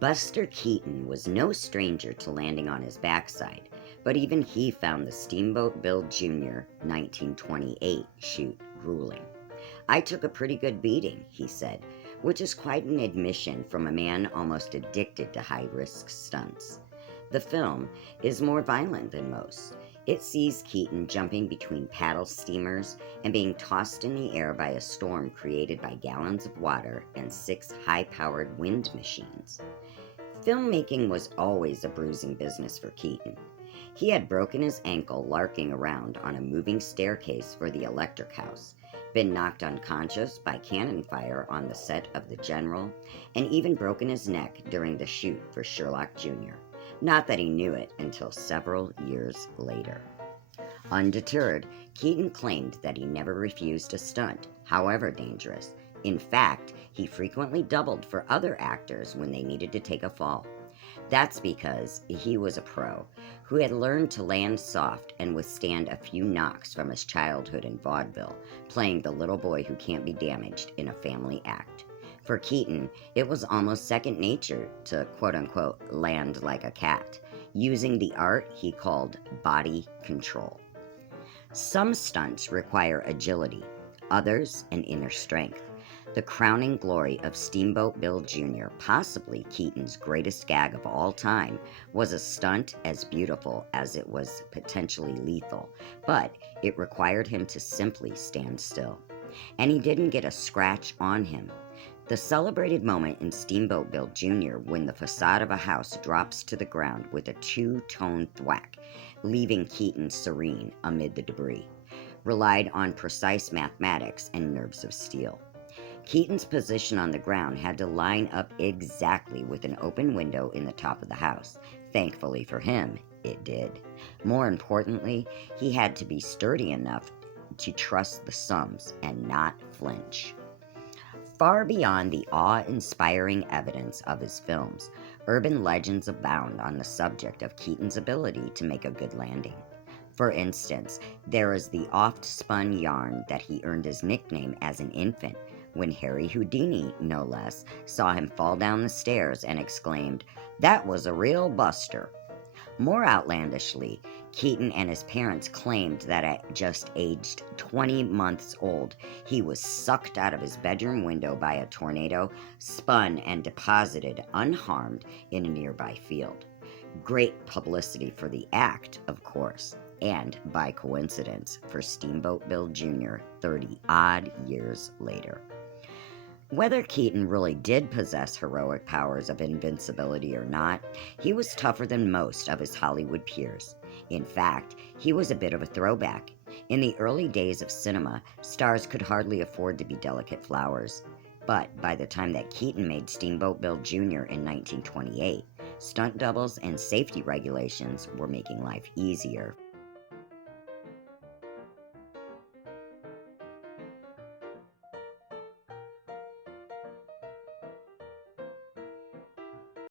Buster Keaton was no stranger to landing on his backside, but even he found the Steamboat Bill Jr. 1928 shoot grueling. "I took a pretty good beating," he said, which is quite an admission from a man almost addicted to high-risk stunts. The film is more violent than most. It sees Keaton jumping between paddle steamers and being tossed in the air by a storm created by gallons of water and 6 high-powered wind machines. Filmmaking was always a bruising business for Keaton. He had broken his ankle larking around on a moving staircase for the Electric House, been knocked unconscious by cannon fire on the set of The General, and even broken his neck during the shoot for Sherlock Jr. Not that he knew it until several years later. Undeterred, Keaton claimed that he never refused a stunt, however dangerous. In fact, he frequently doubled for other actors when they needed to take a fall. That's because he was a pro who had learned to land soft and withstand a few knocks from his childhood in vaudeville, playing the little boy who can't be damaged in a family act. For Keaton, it was almost second nature to quote-unquote land like a cat, using the art he called body control. Some stunts require agility, others an inner strength. The crowning glory of Steamboat Bill Jr., possibly Keaton's greatest gag of all time, was a stunt as beautiful as it was potentially lethal, but it required him to simply stand still. And he didn't get a scratch on him. The celebrated moment in Steamboat Bill Jr. when the facade of a house drops to the ground with a 2-tone thwack, leaving Keaton serene amid the debris, relied on precise mathematics and nerves of steel. Keaton's position on the ground had to line up exactly with an open window in the top of the house. Thankfully for him, it did. More importantly, he had to be sturdy enough to trust the sums and not flinch. Far beyond the awe-inspiring evidence of his films, urban legends abound on the subject of Keaton's ability to make a good landing. For instance, there is the oft-spun yarn that he earned his nickname as an infant when Harry Houdini, no less, saw him fall down the stairs and exclaimed, "That was a real buster." More outlandishly, Keaton and his parents claimed that at just aged 20 months old, he was sucked out of his bedroom window by a tornado, spun and deposited unharmed in a nearby field. Great publicity for the act, of course, and, by coincidence, for Steamboat Bill Jr. 30-odd years later. Whether Keaton really did possess heroic powers of invincibility or not, he was tougher than most of his Hollywood peers. In fact, he was a bit of a throwback. In the early days of cinema, stars could hardly afford to be delicate flowers. But by the time that Keaton made Steamboat Bill Jr. in 1928, stunt doubles and safety regulations were making life easier.